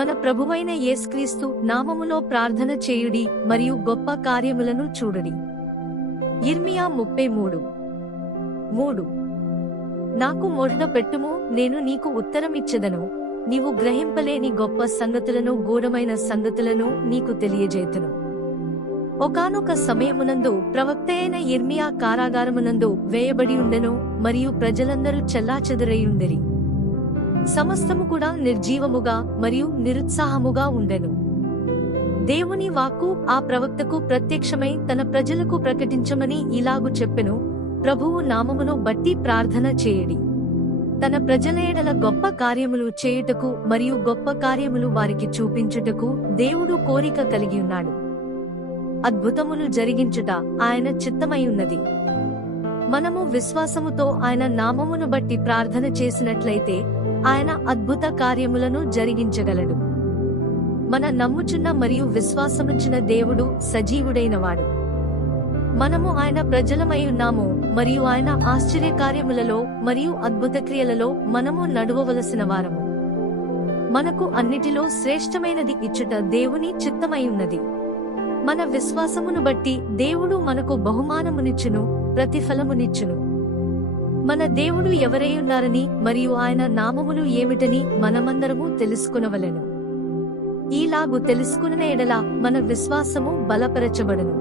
మన ప్రభువైన యేసుక్రీస్తు నామములో ప్రార్థన చేయుడి మరియు గొప్ప కార్యములను చూడుడి. యిర్మీయా 33:3. నాకు మొర్ర పెట్టుము, నేను నీకు ఉత్తరమిచ్చెదను, నీవు గ్రహింపలేని గొప్ప సంగతులను గూఢమైన సంగతులను నీకు తెలియజేతును. ఒకానొక సమయమునందు ప్రవక్తయైన యిర్మీయా కారాగారమునందు వేయబడి ఉండెను, మరియు ప్రజలందరూ చెల్లాచెదరయుండిరి. సమస్తము కూడా నిర్జీవముగా మరియు నిరుత్సాహముగా ఉండెను. దేవుని వాక్కు ఆ ప్రవక్తకు ప్రత్యక్షమై తన ప్రజలకు ప్రకటించమని ఇలాగు చెప్పెను, ప్రభువు నామమును బట్టి ప్రార్థన చేయుడి. తన ప్రజల ఎడల గొప్ప కార్యములు చేయుటకు మరియు గొప్ప కార్యములు వారికి చూపించుటకు దేవుడు కోరిక కలిగి ఉన్నాడు. అద్భుతములు జరిగించుట ఆయన చిత్తమైయున్నది. మనము విశ్వాసముతో ఆయన నామమును బట్టి ప్రార్థన చేసినట్లయితే ఆయన అద్భుత కార్యములను జరిగించగలడు. మన నమ్ముచున్న మరియు విశ్వాసముంచిన దేవుడు సజీవుడైనవాడు. మనము ఆయన ప్రజలమై ఉన్నాము మరియు ఆయన ఆశ్చర్యకార్యములలో మరియు అద్భుత క్రియలలో మనము నడువవలసిన వారము. మనకు అన్నిటిలో శ్రేష్టమైనది ఇచ్చుట దేవుని చిత్తమై ఉన్నది. మన విశ్వాసమును బట్టి దేవుడు మనకు బహుమానమునిచ్చును, ప్రతిఫలమునిచ్చును. మన దేవుడు ఎవరై ఉన్నారని మరియు ఆయన నామములు ఏమిటని మనమందరము తెలుసుకునవలెను. ఈలాగు తెలుసుకున్న ఎడల మన విశ్వాసము బలపరచబడును.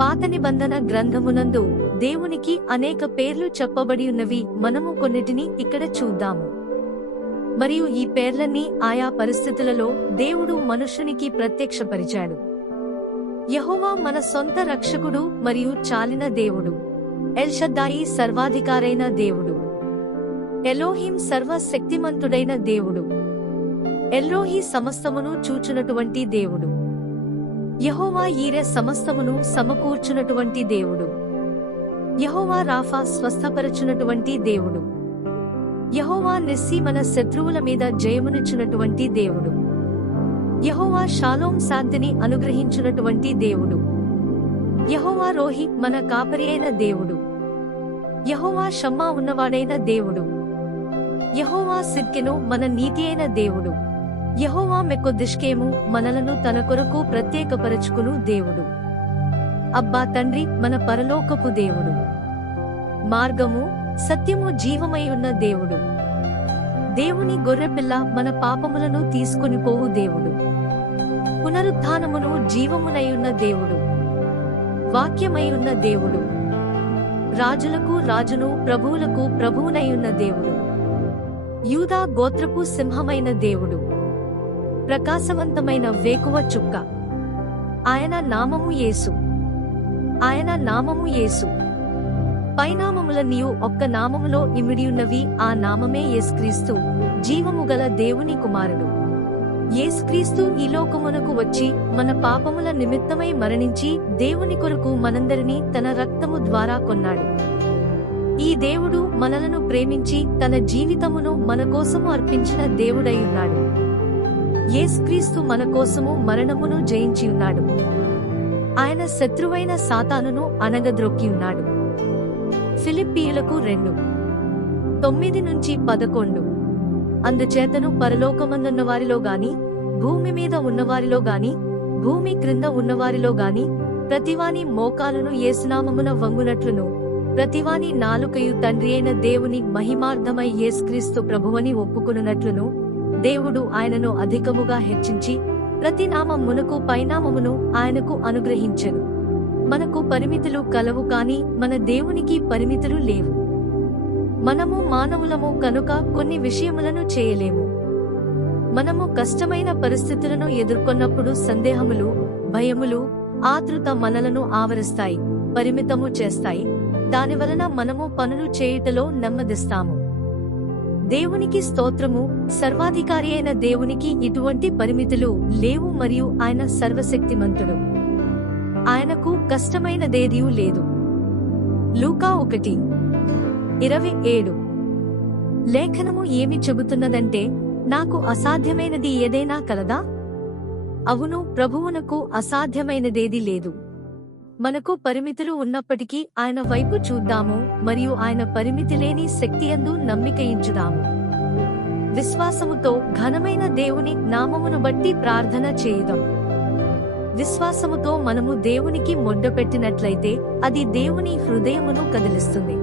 పాత నిబంధన గ్రంథమునందు దేవునికి అనేక పేర్లు చెప్పబడి ఉన్నవి. మనము కొన్నిటిని ఇక్కడ చూద్దాము. మరియు ఈ పేర్లన్నీ ఆయా పరిస్థితులలో దేవుడు మనుష్యునికి ప్రత్యక్షపరిచాడు. యెహోవా మన సొంత రక్షకుడు మరియు చాలిన దేవుడు. ఎల్షద్దాయి సర్వాధికారైన దేవుడు. ఎలోహిం సర్వశక్తిమంతుడైన దేవుడు. ఎల్రోహి సమస్తమును చూచునటువంటి దేవుడు. యెహోవా ఈరె సమస్తమును సమకూర్చునటువంటి దేవుడు. యెహోవా రాఫా స్వస్థపరచునటువంటి దేవుడు. యెహోవా నిస్సి మన శత్రువుల మీద జయమునిచ్చునటువంటి దేవుడు. యెహోవా షాలోం శాంతిని అనుగ్రహించునటువంటి దేవుడు. యెహోవా రోహి మన కాపరి అయిన దేవుడు. యెహోవా షమ్మా ఉన్నవాడైన దేవుడు. యెహోవా సిద్కెను మన నీతి అయిన దేవుడు. యెహోవా మెకొద్దిష్కేము మనలను తన కొరకు ప్రత్యేకపరచుకును దేవుడు. అబ్బా తండ్రి మన పరలోకపు దేవుడు. మార్గము, సత్యము, జీవమై ఉన్న దేవుడు. దేవుని గొర్రెపిల్ల మన పాపములను తీసుకుని పోవు దేవుడు. పునరుత్థానమును జీవమునయున్న దేవుడు. వాక్యమయున్న దేవుడు. రాజులకు రాజును, ప్రభువులకు ప్రభువునయున్న దేవుడు. యూదా గోత్రపు సింహమైన దేవుడు. ప్రకాశవంతమైన వేకువ చుక్క. ఆయన నామము యేసు. ఆయన నామము యేసు. పైనామములన్నీయు ఒక్క నామములో ఇమిడియున్నవి. ఆ నామమే యేసుక్రీస్తు, జీవము గల దేవుని కుమారుడు. యేసుక్రీస్తు ఈ లోకమునకు వచ్చి మన పాపముల నిమిత్తమై మరణించి దేవుని కొరకు మనందరినీ తన రక్తము ద్వారా కొన్నాడు. ఈ దేవుడు మనలను ప్రేమించి తన జీవితమును మన కోసము అర్పించిన దేవుడై ఉన్నాడు. యేసుక్రీస్తు మన కోసము మరణమును జయించి ఉన్నాడు. ఆయన శత్రువైన సాతానును అణగద్రొక్కి ఉన్నాడు. ఫిలిప్పీయులకు 2:9-11. అందుచేతను పరలోకమందున్న వారిలో గాని, భూమి మీద ఉన్నవారిలో గాని, భూమి క్రింద ఉన్నవారిలో గాని, ప్రతివాని మోకాలును యేసునామమున వంగునట్లును, ప్రతివాని నాలుకయు తండ్రి అయిన దేవుని మహిమార్థమై యేసుక్రీస్తు ప్రభువని ఒప్పుకొనునట్లును, దేవుడు ఆయనను అధికముగా హెచ్చించి ప్రతి నామమునకు పైనామమును ఆయనకు అనుగ్రహించెను. మనకు పరిమితులు కలవు కాని మన దేవునికి పరిమితులు లేవు. మనము మానవులము కనుక కొన్ని విషయములను చేయలేము. మనము కష్టమైన పరిస్థితులను ఎదుర్కొన్నప్పుడు సందేహములు, భయములు, ఆతృత మనలను ఆవరిస్తాయి, పరిమితము చేస్తాయి. దానివలన మనము పనులు చేయుటలో నెమ్మదిస్తాము. దేవునికి స్తోత్రము. సర్వాధికారి అయిన దేవునికి ఇటువంటి పరిమితులు లేవు మరియు ఆయన సర్వశక్తిమంతుడు. ఆయనకు కష్టమైనదేదియూ లేదు. లూకా 1:27. లేఖనము ఏమి చెబుతున్నదంటే, నాకు అసాధ్యమైనది ఏదైనా కలదా? అవును, ప్రభువునకు అసాధ్యమైనదేది లేదు. మనకు పరిమితులు ఉన్నప్పటికీ ఆయన వైపు చూద్దాము మరియు ఆయన పరిమితి లేని శక్తియందు నమ్మికయించుదాము. విశ్వాసముతో ఘనమైన దేవుని నామమును బట్టి ప్రార్థన చేయుదాం. విశ్వాసముతో మనము దేవునికి మొడ్డపెట్టినట్లయితే అది దేవుని హృదయమును కదిలిస్తుంది.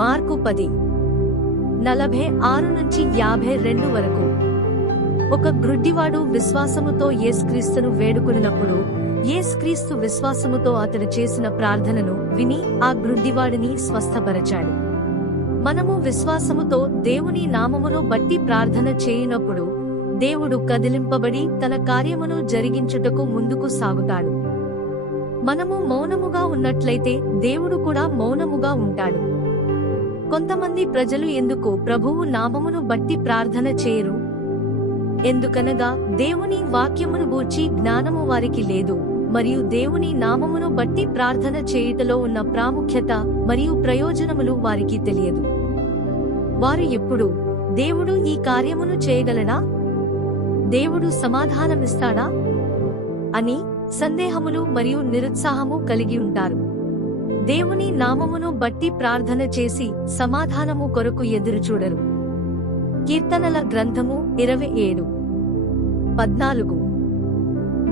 మార్కు 10:46-52 వరకు. ఒక గ్రుడ్డివాడు విశ్వాసముతో యేసుక్రీస్తును వేడుకొనినప్పుడు యేసుక్రీస్తు విశ్వాసముతో అతడు చేసిన ప్రార్థనను విని ఆ గ్రుడ్డివాడిని స్వస్థపరచాడు. మనము విశ్వాసముతో దేవుని నామమును బట్టి ప్రార్థన చేయునప్పుడు దేవుడు కదిలింపబడి తన కార్యమును జరిగించుటకు ముందుకు సాగుతాడు. మనము మౌనముగా ఉన్నట్లయితే దేవుడు కూడా మౌనముగా ఉంటాడు. కొంతమంది ప్రజలు ఎందుకు ప్రభువు నామమును బట్టి ప్రార్థన చేయరు? ఎందుకనగా దేవుని వాక్యమును గూర్చి జ్ఞానము వారికి లేదు, మరియు దేవుని నామమును బట్టి ప్రార్థన చేయుటలో ఉన్న ప్రాముఖ్యత మరియు ప్రయోజనములు వారికి తెలియదు. వారు ఎప్పుడు దేవుడు ఈ కార్యమును చేయగలడా, దేవుడు సమాధానమిస్తాడా అని సందేహములు మరియు నిరుత్సాహము కలిగి ఉంటారు. దేవుని నామమును బట్టి ప్రార్థన చేసి సమాధానము కొరకు ఎదురుచూడరు. కీర్తనల గ్రంథము 27:14.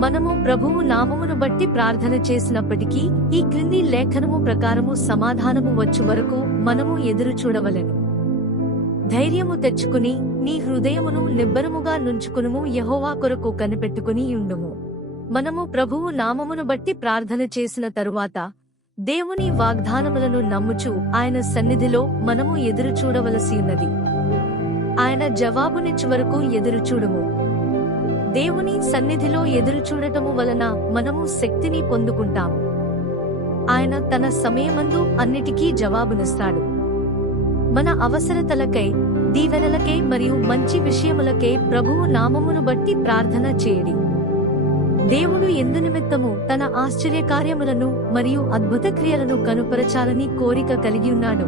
మనము ప్రభువు నామమును బట్టి ప్రార్థన చేసినప్పటికీ ఈ క్రింది లేఖనము ప్రకారము సమాధానము వచ్చు వరకు మనము ఎదురుచూడవలెను. ధైర్యము తెచ్చుకుని నీ హృదయమును నిబ్బరముగా నుంచుకునుము, యెహోవా కొరకు కనిపెట్టుకుని యుండుము. మనము ప్రభువు నామమును బట్టి ప్రార్థన చేసిన తరువాత దేవుని వాగ్దానములను నమ్ముచు ఆయన సన్నిధిలో మనము ఎదురుచూడవలసి ఉన్నది. ఆయన జవాబునిచ్చు వరకు ఎదురుచూడుము. దేవుని సన్నిధిలో ఎదురుచూడటము వలన మనము శక్తిని పొందుకుంటాము. ఆయన తన సమయమందు అన్నిటికీ జవాబునిస్తాడు. మన అవసరతలకై, దీవెనలకై మరియు మంచి విషయములకై ప్రభువు నామమును బట్టి ప్రార్థన చేయడి. దేవుడు ఎందునిమిత్తము తన ఆశ్చర్యకార్యములను మరియు అద్భుత క్రియలను కనుపరచాలని కోరిక కలిగి ఉన్నాడు.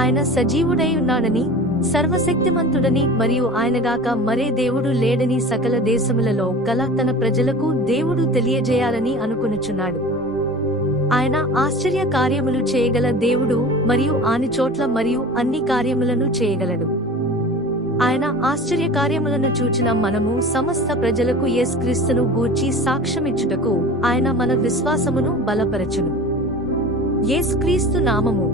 ఆయన సజీవుడై ఉన్నాడని, సర్వశక్తిమంతుడని మరియు ఆయనగాక మరే దేవుడు లేడని సకల దేశములలో కల తన ప్రజలకు దేవుడు తెలియజేయాలని అనుకొనుచున్నాడు. ఆయన ఆశ్చర్య కార్యములు చేయగల దేవుడు మరియు ఆని చోట్ల మరియు అన్ని కార్యములను చేయగలడు. ఆయన ఆశ్చర్య కార్యములను చూచిన మనము సమస్త ప్రజలకు యేసుక్రీస్తును గూర్చి సాక్ష్యమిచ్చుటకు ఆయన మన విశ్వాసమును బలపరచును. యేసుక్రీస్తు నామము.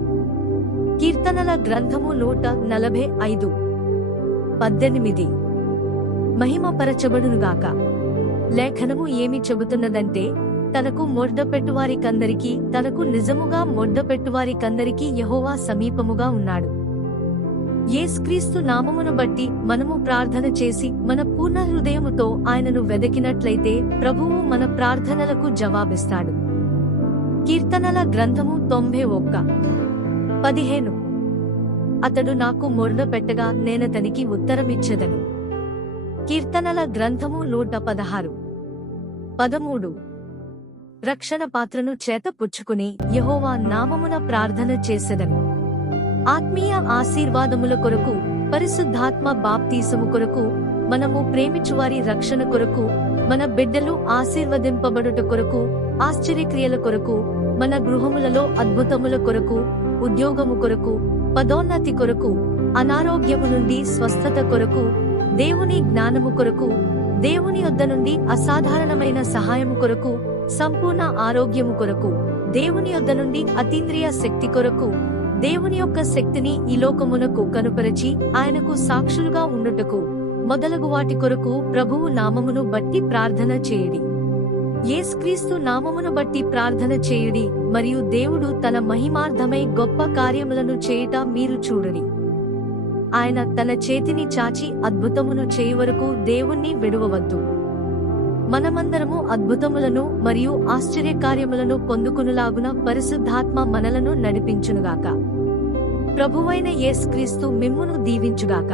కీర్తనల గ్రంథము 145:18. మహిమపరచబడునుగాక. లేఖనము ఏమి చెబుతున్నదంటే, తనకు మొడ్డపెట్టువారికందరికీ, తనకు నిజముగా మొడ్డపెట్టువారికందరికీ యెహోవా సమీపముగా ఉన్నాడు. యేసుక్రీస్తు నామమును బట్టి మనము ప్రార్థన చేసి మన పూర్ణ హృదయముతో ఆయనను వెదకినట్లయితే ప్రభువు మన ప్రార్థనలకు జవాబిస్తాడు. కీర్తనల గ్రంథము 91:15. అతడు నాకు మొర్రపెట్టగా నేనతనికి ఉత్తరమిచ్చెదను. కీర్తనల గ్రంథము 116:13. రక్షణ పాత్రను చేత పుచ్చుకుని యెహోవా నామమున ప్రార్థన చేసెదను. ఆత్మీయ ఆశీర్వాదముల కొరకు, పరిశుద్ధాత్మ బాప్తీసము కొరకు, మనము ప్రేమించువారి రక్షణ కొరకు, మన బిడ్డలు ఆశీర్వదింపబడుట కొరకు, ఆశ్చర్యక్రియల కొరకు, మన గృహములలో అద్భుతముల కొరకు, ఉద్యోగము కొరకు, పదోన్నతి కొరకు, అనారోగ్యము నుండి స్వస్థత కొరకు, దేవుని జ్ఞానము కొరకు, దేవుని యొద్ద నుండి అసాధారణమైన సహాయము కొరకు, సంపూర్ణ ఆరోగ్యము కొరకు, దేవుని యొద్ద నుండి అతీంద్రియ శక్తి కొరకు, దేవుని యొక్క శక్తిని ఈ లోకమునకు కనుపరచి ఆయనకు సాక్షులుగా ఉండుటకు మొదలగు వాటి కొరకు ప్రభువు నామమును బట్టి ప్రార్థన చేయుడి. యేసుక్రీస్తు నామమును బట్టి ప్రార్థన చేయుడి, మరియు దేవుడు తన మహిమార్థమై గొప్ప కార్యములను చేయుట మీరు చూడుడి. ఆయన తన చేతిని చాచి అద్భుతమును చేయువరకు దేవుణ్ణి విడువవద్దు. మనమందరము అద్భుతములను మరియు ఆశ్చర్యకార్యములను పొందుకునులాగున పరిశుద్ధాత్మ మనలను నడిపించునుగాక. ప్రభువైన యేసుక్రీస్తు మిమ్మును దీవించుగాక.